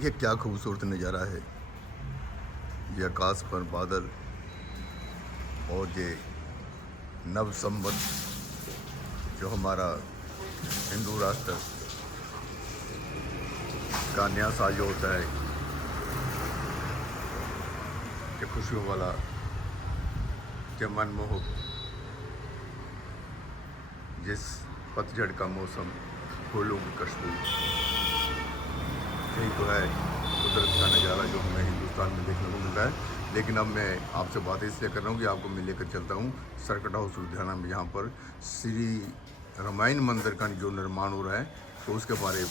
ये क्या खूबसूरत नज़ारा है। ये आकाश पर बादल और ये नव संवत जो हमारा हिंदू राष्ट्र का नया साज होता है, ये खुशियों वाला, ये मनमोहक, जिस पतझड़ का मौसम, फूलों की खुशबू, यही तो है कुदरत का नज़ारा जो हमें हिंदुस्तान में देखने को मिल रहा है। लेकिन अब मैं आपसे बात इसलिए कर रहा हूँ कि आपको मैं लेकर चलता हूँ सर्किट हाउस लुधियाना में, जहाँ पर श्री रामायण मंदिर का जो निर्माण हो रहा है, तो उसके बारे में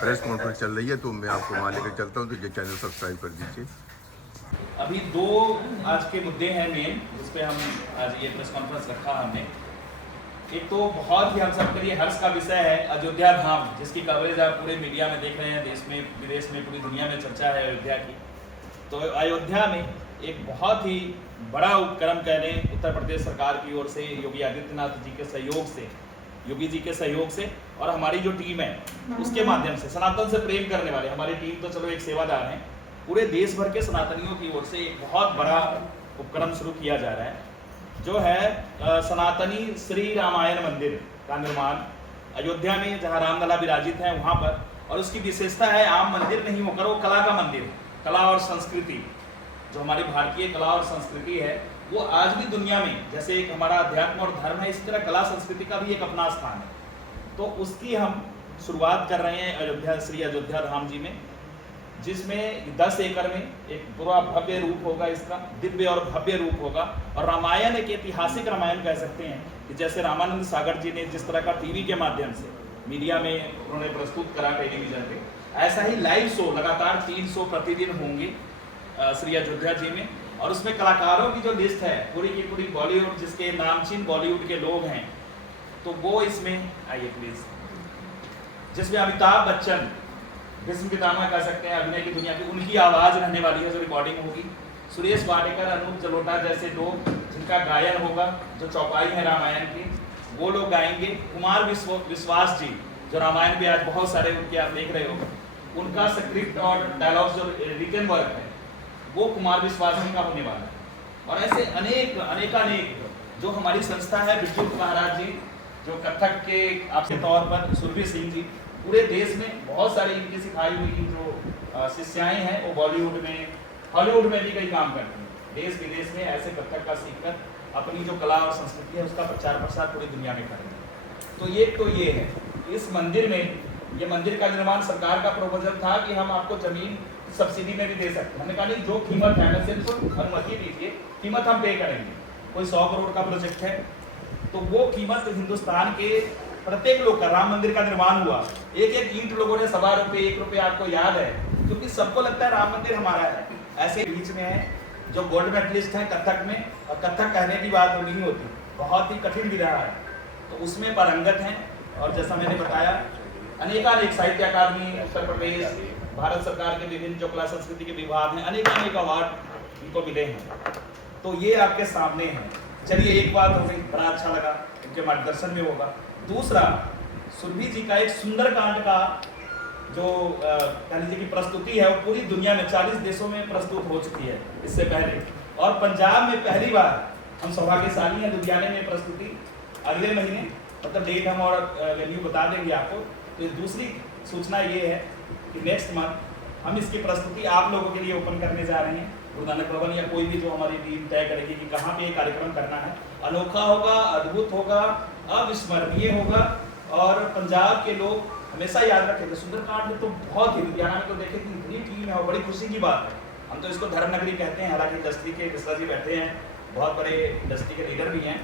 प्रेस कॉन्फ्रेंस चल रही है, तो मैं आपको वहाँ लेकर चलता हूँ। तो ये चैनल सब्सक्राइब कर दीजिए। अभी दो आज के मुद्दे हैं मेन, जिस पे हम आज ये प्रेस कॉन्फ्रेंस रखा हमने। एक तो बहुत ही हम सबके लिए हर्ष का विषय है अयोध्या धाम, जिसकी कवरेज आप पूरे मीडिया में देख रहे हैं, देश में विदेश में पूरी दुनिया में चर्चा है अयोध्या की। तो अयोध्या में एक बहुत ही बड़ा उपक्रम कह लें उत्तर प्रदेश सरकार की ओर से, योगी आदित्यनाथ जी के सहयोग से, योगी जी के सहयोग से, और हमारी जो टीम है उसके माध्यम से, सनातन से प्रेम करने वाले हमारी टीम तो चलो एक सेवादार हैं, पूरे देश भर के सनातनियों की ओर से एक बहुत बड़ा उपक्रम शुरू किया जा रहा है, जो है सनातनी श्री रामायण मंदिर का निर्माण अयोध्या में, जहां रामलला विराजित है वहां पर। और उसकी विशेषता है आम मंदिर नहीं होकर वो कला का मंदिर है। कला और संस्कृति, जो हमारी भारतीय कला और संस्कृति है, वो आज भी दुनिया में जैसे एक हमारा अध्यात्म और धर्म है, इसी तरह कला संस्कृति का भी एक अपना स्थान है। तो उसकी हम शुरुआत कर रहे हैं अयोध्या, श्री अयोध्या धाम जी में, जिसमें 10 एकड़ में एक पूरा भव्य रूप होगा, इसका दिव्य और भव्य रूप होगा। और रामायण एक ऐतिहासिक रामायण कह सकते हैं कि जैसे रामानंद सागर जी ने जिस तरह का टीवी के माध्यम से मीडिया में उन्होंने प्रस्तुत करा टेलीविजन पे, ऐसा ही लाइव शो लगातार 3 शो प्रतिदिन होंगे श्री अयोध्या जी में। और उसमें कलाकारों की जो लिस्ट है पूरी की पूरी, बॉलीवुड जिसके नामचीन बॉलीवुड के लोग हैं, तो वो इसमें आइए प्लीज, जिसमें अमिताभ बच्चन भीष्म पितामह कह सकते हैं अभिनय की दुनिया की, उनकी आवाज रहने वाली है जो रिकॉर्डिंग होगी। सुरेश वाडेकर, अनूप जलोटा जैसे लोग जिनका गायन होगा, जो चौपाई है रामायण की, वो लोग गाएंगे। कुमार विश्वास जी, जो रामायण भी आज बहुत सारे उनके आप देख रहे हो, उनका स्क्रिप्ट और डायलॉग जो रिटन वर्क है वो कुमार विश्वास जी का होने वाला है। और ऐसे अनेक जो हमारी संस्था है, बिरजू महाराज जी जो कथक के आपके तौर पर, सुरभि सिंह जी, पूरे देश में बहुत सारी इनकी सिखाई हुई जो शिष्याएं हैं, वो बॉलीवुड में, हॉलीवुड में भी कई काम करती हैं, देश विदेश में ऐसे कथक का सीखकर अपनी जो कला और संस्कृति है उसका प्रचार प्रसार पूरी दुनिया में करेंगे। तो ये है इस मंदिर में, ये मंदिर का निर्माण सरकार का प्रोपोजल था कि हम आपको जमीन सब्सिडी में भी दे सकते हैं। हमने कहा नहीं, जो कीमत है ना, सिर्फ अनुमति दीजिए, कीमत हम पे करेंगे। कोई 100 करोड़ का प्रोजेक्ट है तो वो कीमत हिंदुस्तान के प्रत्येक लोग का, राम मंदिर का निर्माण हुआ, एक ईंट लोगों ने ₹1.25 ₹1 आपको याद है, क्योंकि सबको लगता है राम मंदिर हमारा है। ऐसे बीच में है जो गोल्ड मेडलिस्ट है कथक में, और कथक कहने की बात नहीं होती, बहुत ही कठिन विधा है, तो उसमें पारंगत हैं। और जैसा मैंने बताया, अनेक साहित्य अकादमी उत्तर प्रदेश, भारत सरकार के विभिन्न जो कला संस्कृति के विभाग हैं, अनेक अवार्ड इनको मिले हैं। तो ये आपके सामने है। चलिए, एक बात हो गई, बड़ा अच्छा लगा, इनके मार्गदर्शन में होगा। दूसरा, सुरभि जी का एक सुंदरकांड का जो कह लीजिए कि प्रस्तुति है, वो पूरी दुनिया में 40 देशों में प्रस्तुत हो चुकी है इससे पहले, और पंजाब में पहली बार हम सौभाग्यशाली हैं, लुधियाने में प्रस्तुति अगले महीने, मतलब डेट हम और वेन्यू बता देंगे आपको। तो दूसरी सूचना ये है कि नेक्स्ट मंथ हम इसकी प्रस्तुति आप लोगों के लिए ओपन करने जा रहे हैं। गुरु नानक भवन या कोई भी जो हमारी टीम तय करेगी कि कहाँ पे ये कार्यक्रम करना है। अनोखा होगा, अद्भुत होगा, अविस्मरणीय होगा, और पंजाब के लोग हमेशा याद रखेंगे। सुंदरकांड में तो बहुत ही, लुधियाना में तो देखें कि इतनी टीम है और बड़ी खुशी की बात है। हम तो इसको धर्म नगरी कहते हैं, हालांकि इंडस्ट्री के मिश्रा जी बैठे हैं, बहुत बड़े इंडस्ट्री के लीडर भी हैं,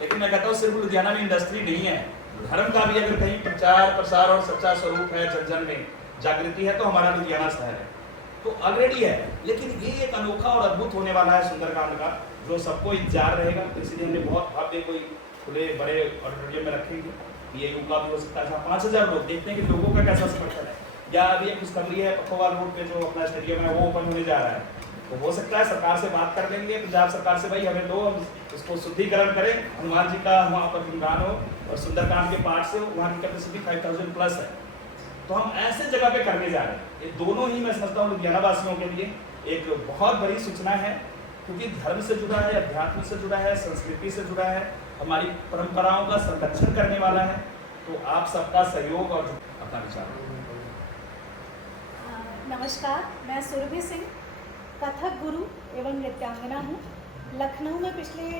लेकिन मैं कहता हूँ सिर्फ लुधियाना में इंडस्ट्री नहीं है, धर्म का भी अगर कहीं प्रचार प्रसार और सच्चा स्वरूप है, जन जन में जागृति है, तो हमारा लुधियाना शहर है। तो ऑलरेडी है, लेकिन ये एक अनोखा और अद्भुत होने वाला है सुंदरकांड का, जो सबको इंतजार रहेगा। तो इसलिए हमने बहुत भव्य कोई खुले बड़े ऑडिटोरियम में रखेंगे। ये का भी हो सकता है 5000 लोग, देखते हैं कि लोगों का कैसा समर्थन है। या अभी एक खुशखबरी है, पखोवाल रोड पे जो अपना स्टेडियम है वो ओपन होने जा रहा है, तो हो सकता है सरकार से बात कर लेंगे, पंजाब सरकार से, भाई हमें दो, उसको शुद्धिकरण करें, हनुमान जी का वहाँ पर गुणगान हो और सुंदरकांड के पाठ से वहाँ की कैपेसिटी 5000 प्लस है। तो हम ऐसे जगह पे करने जा रहे हैं। ये दोनों ही मैं समझता हूँ लुधियाना वासियों के लिए एक बहुत बड़ी सूचना है, क्योंकि धर्म से जुड़ा है, अध्यात्म से जुड़ा है, संस्कृति से जुड़ा है, हमारी परंपराओं का संरक्षण करने वाला है। तो आप सबका सहयोग और अपना विचार। नमस्कार, मैं सुरभि सिंह कथक गुरु एवं नृत्यांगना हूँ। लखनऊ में पिछले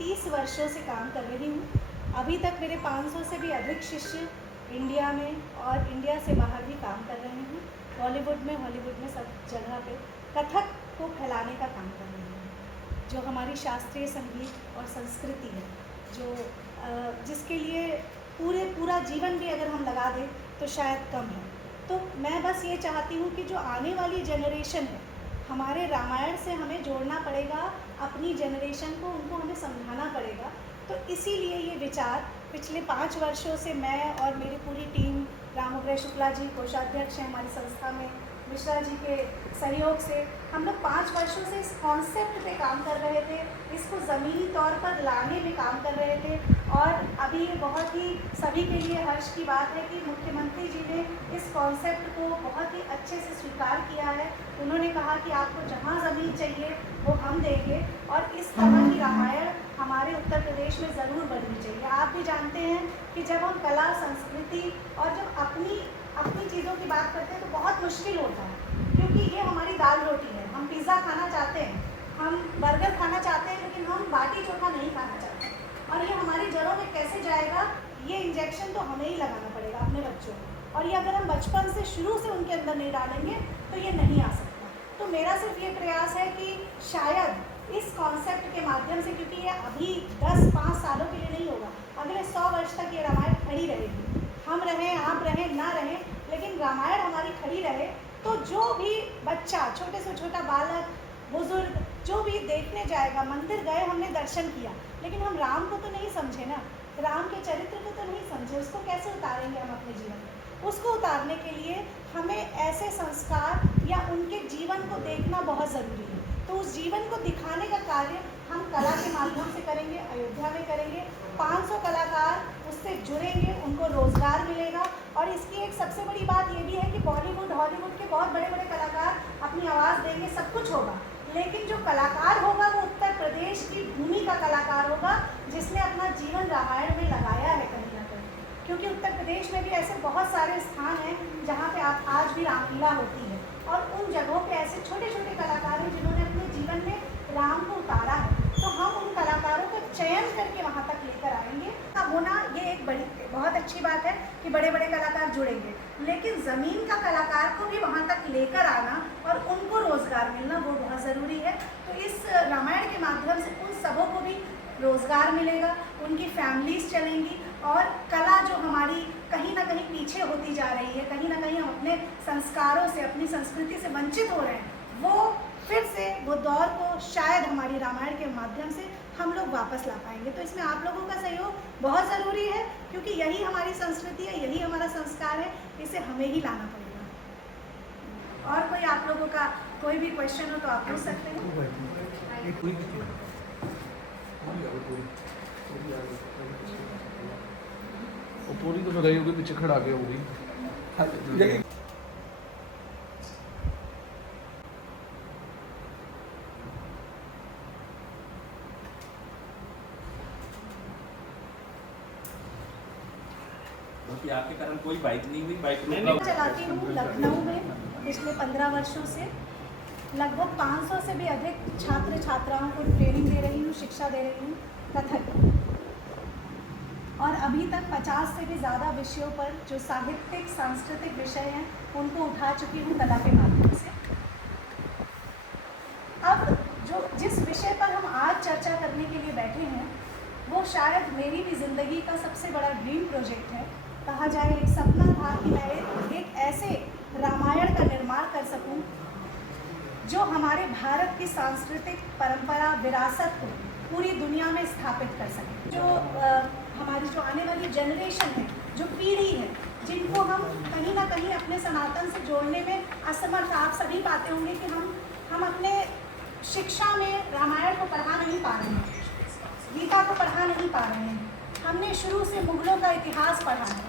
30 वर्षों से काम कर रही हूँ। अभी तक मेरे 500 से भी अधिक शिष्य इंडिया में और इंडिया से बाहर भी काम कर रहे हैं। बॉलीवुड में, हॉलीवुड में, सब जगह पे कथक को फैलाने का काम कर रहे हैं। जो हमारी शास्त्रीय संगीत और संस्कृति है, जो जिसके लिए पूरा जीवन भी अगर हम लगा दें तो शायद कम है। तो मैं बस ये चाहती हूँ कि जो आने वाली जनरेशन है, हमारे रामायण से हमें जोड़ना पड़ेगा, अपनी जनरेशन को उनको हमें समझाना पड़ेगा। तो इसीलिए ये विचार पिछले 5 वर्षों से मैं और मेरी पूरी टीम, रामग्रह शुक्ला जी कोषाध्यक्ष हैं हमारी संस्था में, मिश्रा जी के सहयोग से हम लोग 5 वर्षों से इस कॉन्सेप्ट पे काम कर रहे थे, इसको ज़मीनी तौर पर लाने में काम कर रहे थे। और अभी ये बहुत ही सभी के लिए हर्ष की बात है कि मुख्यमंत्री जी ने इस कॉन्सेप्ट को बहुत ही अच्छे से स्वीकार किया है। उन्होंने कहा कि आपको जहाँ ज़मीन चाहिए वो हम देंगे, और इस तरह की रामायण हमारे उत्तर प्रदेश में ज़रूर बननी चाहिए। आप भी जानते हैं कि जब हम कला, संस्कृति और जब अपनी चीज़ों की बात करते हैं तो बहुत मुश्किल होता है, क्योंकि ये हमारी दाल रोटी है। हम पिज़्ज़ा खाना चाहते हैं, हम बर्गर खाना चाहते हैं, लेकिन हम बाटी चोखा नहीं खाना चाहते। और ये हमारी जड़ों में कैसे जाएगा, ये इंजेक्शन तो हमें ही लगाना पड़ेगा अपने बच्चों को, और ये अगर हम बचपन से शुरू से उनके अंदर नहीं डालेंगे तो ये नहीं आ सकता। तो मेरा सिर्फ ये प्रयास है कि शायद इस कॉन्सेप्ट के माध्यम से, क्योंकि ये अभी 10-5 सालों के लिए नहीं होगा, अगले 100 वर्ष तक ये रामायण खड़ी रहेगी। हम रहें, आप रहें, ना रहें, लेकिन रामायण हमारी खड़ी रहे। तो जो भी बच्चा, छोटे से छोटा बालक, बुजुर्ग, जो भी देखने जाएगा, मंदिर गए, हमने दर्शन किया, लेकिन हम राम को तो नहीं समझे ना, राम के चरित्र को तो नहीं समझे, उसको कैसे उतारेंगे हम अपने जीवन में? उसको उतारने के लिए हमें ऐसे संस्कार या उनके जीवन को देखना बहुत ज़रूरी है। तो उस जीवन को दिखाने का कार्य हम कला के माध्यम से करेंगे, अयोध्या में करेंगे। 500 कलाकार उससे जुड़ेंगे, उनको रोज़गार मिलेगा। और इसकी एक सबसे बड़ी बात ये भी है कि बॉलीवुड, हॉलीवुड के बहुत बड़े बड़े कलाकार अपनी आवाज़ देंगे, सब कुछ होगा, लेकिन जो कलाकार होगा वो उत्तर प्रदेश की भूमि का कलाकार होगा, जिसने अपना जीवन रामायण में लगाया है कहीं ना कहीं। क्योंकि उत्तर प्रदेश में भी ऐसे बहुत सारे स्थान हैं जहाँ पे आज भी रामलीला होती है, और उन जगहों पे ऐसे छोटे छोटे कलाकार हैं जिन्होंने अपने जीवन में राम को उतारा है। तो हम उन कलाकारों का चयन करके वहाँ तक लेकर आएंगे। अब होना ये एक बहुत अच्छी बात है कि बड़े बड़े कलाकार जुड़ेंगे, लेकिन ज़मीन का कलाकार को भी वहाँ तक लेकर आना और उनको रोज़गार मिलना वो बहुत ज़रूरी है। तो इस रामायण के माध्यम से उन सबों को भी रोज़गार मिलेगा, उनकी फैमिलीज चलेंगी, और कला जो हमारी कहीं ना कहीं पीछे होती जा रही है, कहीं ना कहीं हम अपने संस्कारों से, अपनी संस्कृति से वंचित हो रहे हैं, वो फिर से वो दौर को शायद हमारी रामायण के माध्यम से हम लोग वापस ला पाएंगे। तो इसमें आप लोगों का सहयोग बहुत ज़रूरी है, क्योंकि यही हमारी संस्कृति है, यही हमारा संस्कार है, इसे हमें ही लाना पड़ेगा। और कोई आप लोगों का कोई भी क्वेश्चन हो तो आप पूछ सकते हैं। पूरी तो लगाई होगी, पीछे खड़ा के होगी। आपके कारण कोई बाइक नहीं हुई, बाइक मैं चलाती हूँ लखनऊ में पिछले 15 वर्षों से। लगभग 500 से भी अधिक छात्र छात्राओं को ट्रेनिंग दे रही हूँ, शिक्षा दे रही हूँ कथक। और अभी तक 50 से भी ज़्यादा विषयों पर जो साहित्यिक, सांस्कृतिक विषय हैं उनको उठा चुकी हूँ कला के माध्यम से। अब जिस विषय पर हम आज चर्चा करने के लिए बैठे हैं वो शायद मेरी भी ज़िंदगी का सबसे बड़ा ड्रीम प्रोजेक्ट है। कहा जाए एक सपना था कि मैं एक ऐसे रामायण का निर्माण कर सकूं जो हमारे भारत की सांस्कृतिक परंपरा, विरासत को पूरी दुनिया में स्थापित कर सके। जो हमारी जो आने वाली जनरेशन है, जो पीढ़ी है, जिनको हम कहीं ना कहीं अपने सनातन से जोड़ने में असमर्थ। आप सभी पाते होंगे कि हम अपने शिक्षा में रामायण को पढ़ा नहीं पा रहे हैं, गीता को पढ़ा नहीं पा रहे हैं। हमने शुरू से मुगलों का इतिहास पढ़ा है,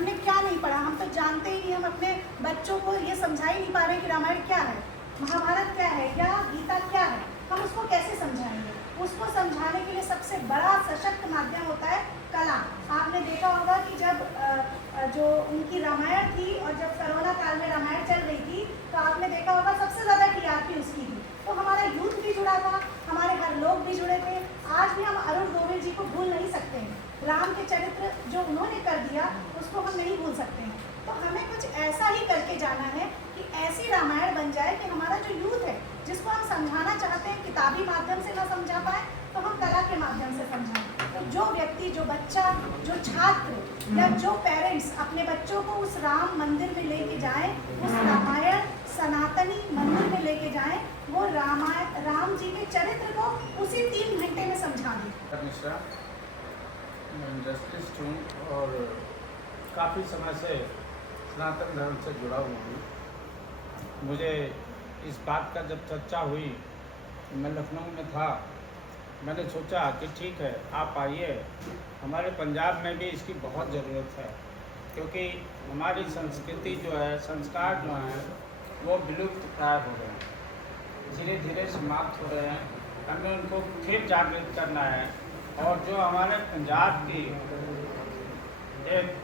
हमने क्या नहीं पढ़ा, हम तो जानते ही नहीं, हम अपने बच्चों को ये समझा ही नहीं पा रहे कि रामायण क्या है, महाभारत क्या है या गीता क्या है, हम उसको कैसे समझाएंगे। उसको समझाने के लिए सबसे बड़ा सशक्त माध्यम होता है कला। आपने देखा होगा कि जब जो उनकी रामायण थी और जब कोरोना काल में रामायण चल रही थी तो आपने देखा होगा सबसे ज़्यादा टीआरपी उसकी थी। तो हमारा यूथ भी जुड़ा था, हमारे हर लोग भी जुड़े थे। आज भी हम अरुण गोविल जी को भूल नहीं सकते हैं। राम के चरित्र जो उन्होंने कर दिया उसको हम नहीं भूल सकते हैं। तो हमें कुछ ऐसा ही करके जाना है कि ऐसी रामायण बन जाए कि हमारा जो यूथ है जिसको हम समझाना चाहते हैं किताबी माध्यम से ना समझा पाए तो हम कला के माध्यम से समझाएं। तो जो व्यक्ति, जो बच्चा, जो छात्र या जो पेरेंट्स अपने बच्चों को उस राम मंदिर में लेके जाएं, उस रामायण सनातनी मंदिर में लेके जाएं, वो राम जी के चरित्र को उसी 3 घंटे में समझा दें। मिश्रा, मैं जर्नलिस्ट हूँ और काफ़ी समय से सनातन धर्म से जुड़ा हुआ हूँ। मुझे इस बात का जब चर्चा हुई, मैं लखनऊ में था, मैंने सोचा कि ठीक है आप आइए, हमारे पंजाब में भी इसकी बहुत ज़रूरत है, क्योंकि हमारी संस्कृति जो है, संस्कार जो हैं वो विलुप्त प्राय हो गए हैं, धीरे धीरे समाप्त हो रहे हैं। हमें उनको फिर जागृत करना है। और जो हमारे पंजाब की एक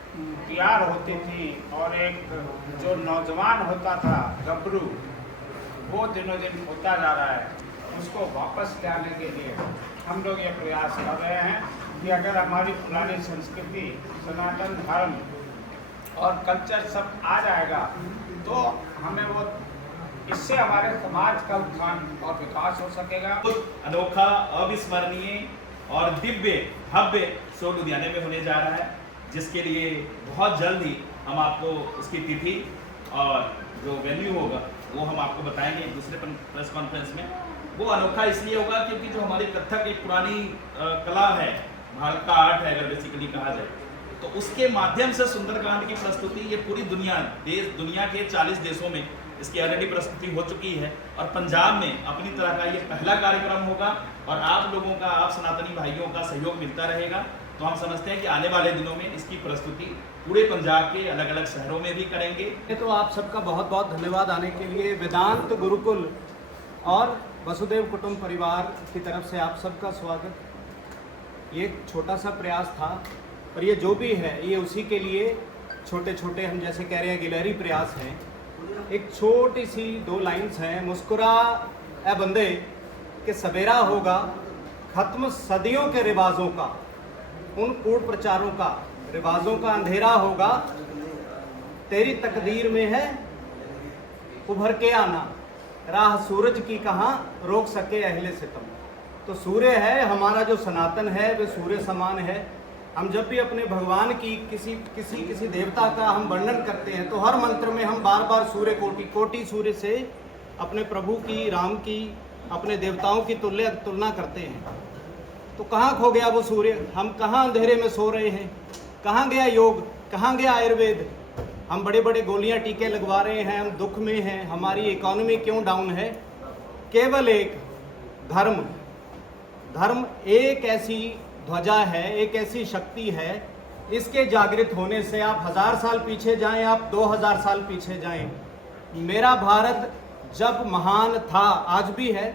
प्यार होती थी और एक जो नौजवान होता था गबरू, वो दिनों दिन होता जा रहा है, उसको वापस लाने के लिए हम लोग ये प्रयास कर रहे हैं कि अगर हमारी पुरानी संस्कृति, सनातन धर्म और कल्चर सब आ जाएगा तो हमें वो, इससे हमारे समाज का उत्थान और विकास हो सकेगा। अनोखा, अविस्मरणीय और दिव्य भव्य शो लुधियाने में होने जा रहा है, जिसके लिए बहुत जल्द ही हम आपको उसकी तिथि और जो वेन्यू होगा वो हम आपको बताएंगे एक दूसरे प्रेस कॉन्फ्रेंस में। वो अनोखा इसलिए होगा क्योंकि जो हमारी कथक एक पुरानी कला है, भारत का आर्ट है अगर बेसिकली कहा जाए, तो उसके माध्यम से सुंदरकांड की प्रस्तुति ये पूरी दुनिया के 40 देशों में इसकी ऑलरेडी प्रस्तुति हो चुकी है और पंजाब में अपनी तरह का ये पहला कार्यक्रम होगा और आप लोगों का, आप सनातनी भाइयों का सहयोग मिलता रहेगा। तो हम समझते हैं कि आने वाले दिनों में इसकी प्रस्तुति पूरे पंजाब के अलग अलग शहरों में भी करेंगे। तो आप सबका बहुत बहुत धन्यवाद आने के लिए। वेदांत गुरुकुल और वसुदेव कुटुंब परिवार की तरफ से आप सबका स्वागत। ये एक छोटा सा प्रयास था और ये जो भी है ये उसी के लिए छोटे छोटे, हम जैसे कह रहे हैं गिलहरी प्रयास हैं। एक छोटी सी 2 लाइन्स हैं। मुस्कुरा ए बंदे कि सवेरा होगा, खत्म सदियों के रिवाजों का, उन कूड़ प्रचारों का, रिवाजों का अंधेरा होगा, तेरी तकदीर में है उभर के आना, राह सूरज की कहाँ रोक सके अहले सितम। तो सूर्य है हमारा, जो सनातन है वे सूर्य समान है। हम जब भी अपने भगवान की किसी देवता का हम वर्णन करते हैं तो हर मंत्र में हम बार बार सूर्य कोटि सूर्य से अपने प्रभु की, राम की, अपने देवताओं की तुलना करते हैं। तो कहाँ खो गया वो सूर्य? हम कहाँ अंधेरे में सो रहे हैं? कहाँ गया योग? कहाँ गया आयुर्वेद? हम बड़े बड़े गोलियां टीके लगवा रहे हैं, हम दुख में हैं, हमारी इकोनॉमी क्यों डाउन है? केवल एक धर्म एक ऐसी ध्वजा है, एक ऐसी शक्ति है, इसके जागृत होने से आप 1000 साल पीछे जाएं, आप 2000 साल पीछे जाएं। मेरा भारत जब महान था, आज भी है,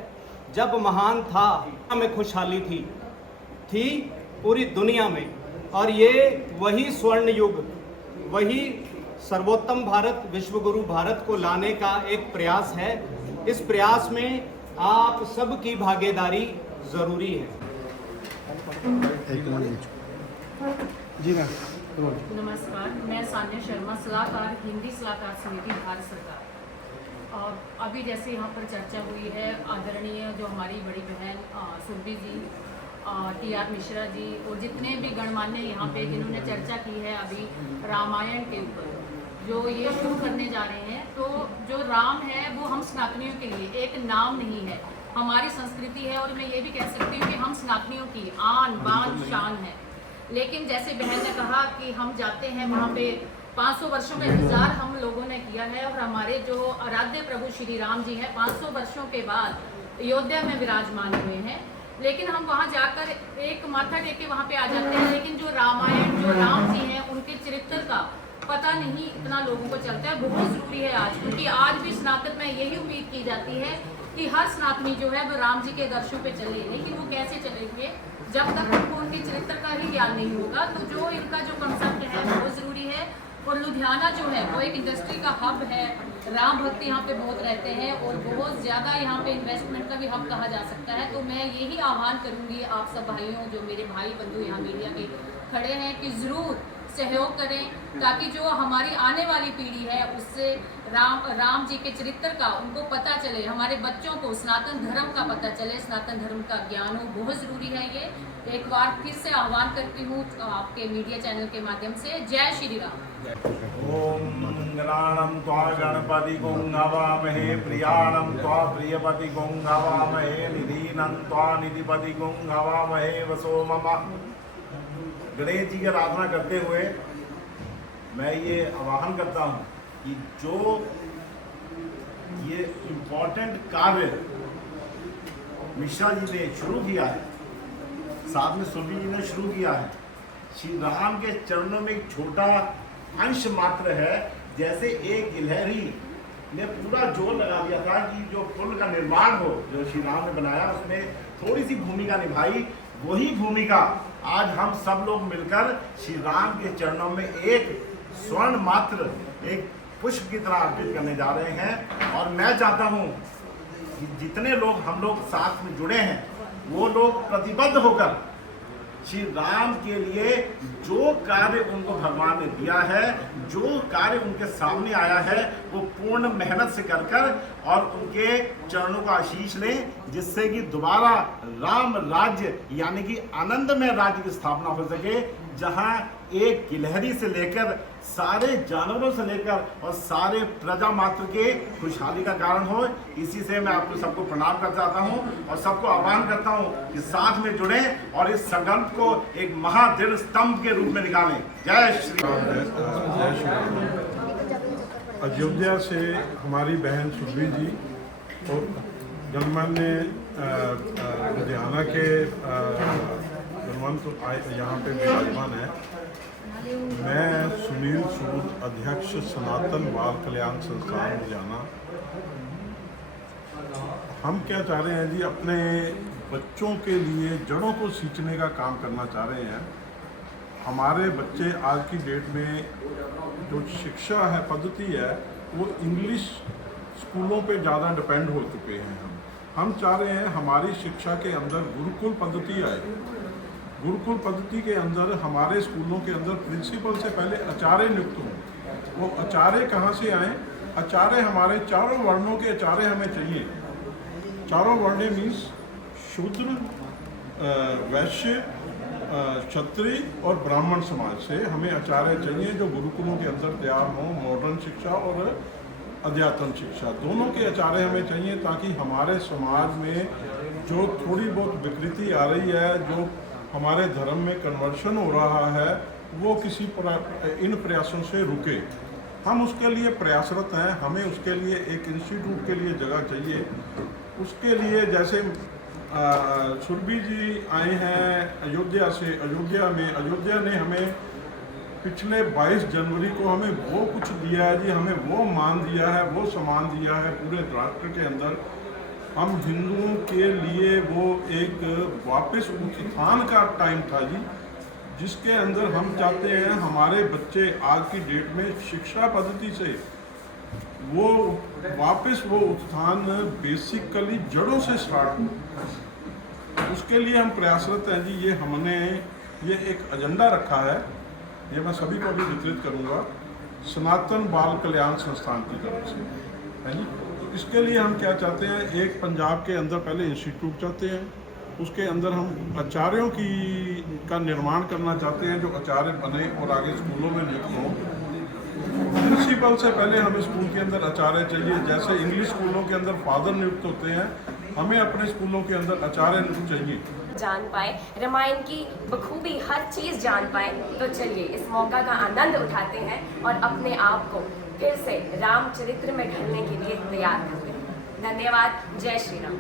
जब महान था में खुशहाली थी पूरी दुनिया में। और ये वही स्वर्ण युग, वही सर्वोत्तम भारत, विश्वगुरु भारत को लाने का एक प्रयास है। इस प्रयास में आप सबकी भागीदारी जरूरी है। जी मैम, नमस्कार, मैं सान्या शर्मा, सलाहकार, हिंदी सलाहकार समिति, भारत सरकार। और अभी जैसे यहाँ पर चर्चा हुई है, आदरणीय जो हमारी बड़ी बहन सुरभि जी, TR मिश्रा जी और जितने भी गणमान्य यहाँ पे जिन्होंने चर्चा की है अभी रामायण के ऊपर जो ये शुरू करने जा रहे हैं, तो जो राम है वो हम सनातनियों के लिए एक नाम नहीं है, हमारी संस्कृति है। और मैं ये भी कह सकती हूँ कि हम सनातनियों की आन बान शान है। लेकिन जैसे बहन ने कहा कि हम जाते हैं वहाँ पे 500 वर्षों का इंतजार हम लोगों ने किया है और हमारे जो आराध्य प्रभु श्री राम जी हैं 500 वर्षों के बाद अयोध्या में विराजमान हुए हैं। लेकिन हम वहाँ जाकर एक माथा टेक के वहाँ पे आ जाते हैं, लेकिन जो रामायण, जो राम जी हैं, उनके चरित्र का पता नहीं इतना लोगों को चलता है। बहुत ज़रूरी है आज, क्योंकि आज भी सनातन में यही उम्मीद की जाती है कि हर सनातनी जो है वो राम जी के दर्शों पे चले, लेकिन वो कैसे चलेंगे जब तक उनको उनके चरित्र का ही ज्ञान नहीं होगा। तो जो इनका जो कंसेप्ट है बहुत ज़रूरी है। और लुधियाना जो है वो एक इंडस्ट्री का हब है, राम भक्त यहाँ पे बहुत रहते हैं और बहुत ज़्यादा यहाँ पे इन्वेस्टमेंट का भी हब कहा जा सकता है। तो मैं यही आह्वान करूँगी आप सब भाइयों, जो मेरे भाई बंधु यहाँ मीडिया के खड़े हैं, कि ज़रूर सहयोग करें, ताकि जो हमारी आने वाली पीढ़ी है उससे राम जी के चरित्र का उनको पता चले, हमारे बच्चों को सनातन धर्म का पता चले, सनातन धर्म का ज्ञान हो। बहुत ज़रूरी है ये। एक बार फिर से आह्वान करती हूँ आपके मीडिया चैनल के माध्यम से। जय श्री राम। ओम गणानं त्वा गणपति हवामहे, प्रियाणं त्वा प्रियपति हवामहे, निधीनं त्वा निधिपति हवामहे, वसो मम। गणेश जी की आराधना करते हुए मैं ये आह्वान करता हूँ कि जो ये इम्पोर्टेंट कार्य मिश्रा जी ने शुरू किया है, साथ में सुरभि जी ने शुरू किया है, श्री राम के चरणों में एक छोटा अंश मात्र है। जैसे एक गिलहरी ने पूरा जोर लगा दिया था कि जो पुल का निर्माण हो, जो श्री राम ने बनाया, उसमें थोड़ी सी भूमिका निभाई, वही भूमिका आज हम सब लोग मिलकर श्री राम के चरणों में एक स्वर्ण मात्र एक पुष्प की तरह अर्पित करने जा रहे हैं। और मैं चाहता हूँ कि जितने लोग हम लोग साथ में जुड़े हैं वो लोग प्रतिबद्ध होकर श्री राम के लिए जो कार्य उनको भगवान ने दिया है, जो कार्य उनके सामने आया है, वो पूर्ण मेहनत से कर और उनके चरणों का आशीष लें, जिससे कि दोबारा राम राज्य यानी कि आनंदमय राज्य की स्थापना हो सके, जहां एक गिलहरी से लेकर सारे जानवरों से लेकर और सारे प्रजा मात्र के खुशहाली का कारण हो। इसी से मैं आपको सबको प्रणाम कर चाहता हूं और सबको आह्वान करता हूं कि साथ में जुड़ें और इस संकल्प को एक महादृढ़ स्तंभ के रूप में निकालें। जय श्री राम। जय श्री राम। अयोध्या से हमारी बहन सुरभि जी और गणमान्य लुधियाना के गणवंत यहाँ पे विराजमान है। मैं सुनील सूद, अध्यक्ष सनातन बाल कल्याण संस्थान लुधियाना। हम क्या चाह रहे हैं जी, अपने बच्चों के लिए जड़ों को सींचने का काम करना चाह रहे हैं। हमारे बच्चे आज की डेट में जो शिक्षा है, पद्धति है, वो इंग्लिश स्कूलों पे ज़्यादा डिपेंड हो चुके हैं। हम चाह रहे हैं हमारी शिक्षा के अंदर गुरुकुल पद्धति आए। गुरुकुल पद्धति के अंदर हमारे स्कूलों के अंदर प्रिंसिपल से पहले आचार्य नियुक्त हों। वो आचार्य कहाँ से आए? आचार्य हमारे चारों वर्णों के आचार्य हमें चाहिए। चारों वर्ण मीन्स शूद्र, वैश्य, क्षत्रिय और ब्राह्मण समाज से हमें आचार्य चाहिए, जो गुरुकुलों के अंदर तैयार हों। मॉडर्न शिक्षा और अध्यात्म शिक्षा दोनों के आचार्य हमें चाहिए, ताकि हमारे समाज में जो थोड़ी बहुत विकृति आ रही है, जो हमारे धर्म में कन्वर्शन हो रहा है, वो किसी इन प्रयासों से रुके। हम उसके लिए प्रयासरत हैं। हमें उसके लिए एक इंस्टीट्यूट के लिए जगह चाहिए। उसके लिए जैसे सुरभि जी आए हैं अयोध्या से, अयोध्या ने हमें पिछले 22 जनवरी को हमें वो कुछ दिया है जी, हमें वो मान दिया है, वो सम्मान दिया है पूरे राष्ट्र के अंदर। हम हिंदुओं के लिए वो एक वापस उत्थान का टाइम था जी, जिसके अंदर हम चाहते हैं हमारे बच्चे आज की डेट में शिक्षा पद्धति से वो वापस वो उत्थान बेसिकली जड़ों से स्टार्ट हो। उसके लिए हम प्रयासरत हैं जी। ये हमने ये एक एजेंडा रखा है, ये मैं सभी को भी वितरित करूँगा सनातन बाल कल्याण संस्थान की तरफ से, है जी। तो इसके लिए हम क्या चाहते हैं, एक पंजाब के अंदर पहले इंस्टीट्यूट चाहते हैं, उसके अंदर हम आचार्यों का निर्माण करना चाहते हैं, जो आचार्य बने और आगे स्कूलों में नियुक्त हों। प्रिंसिपल से पहले हमें स्कूल के अंदर आचार्य चाहिए। जैसे इंग्लिश स्कूलों के अंदर फादर नियुक्त होते हैं, हमें अपने स्कूलों के अंदर आचार्य चाहिए। जान पाए रामायण की बखूबी हर चीज़ जान पाए, तो चलिए इस मौका का आनंद उठाते हैं और अपने आप को फिर से रामचरित्र में ढलने के लिए तैयार करते हैं। धन्यवाद। जय श्री राम।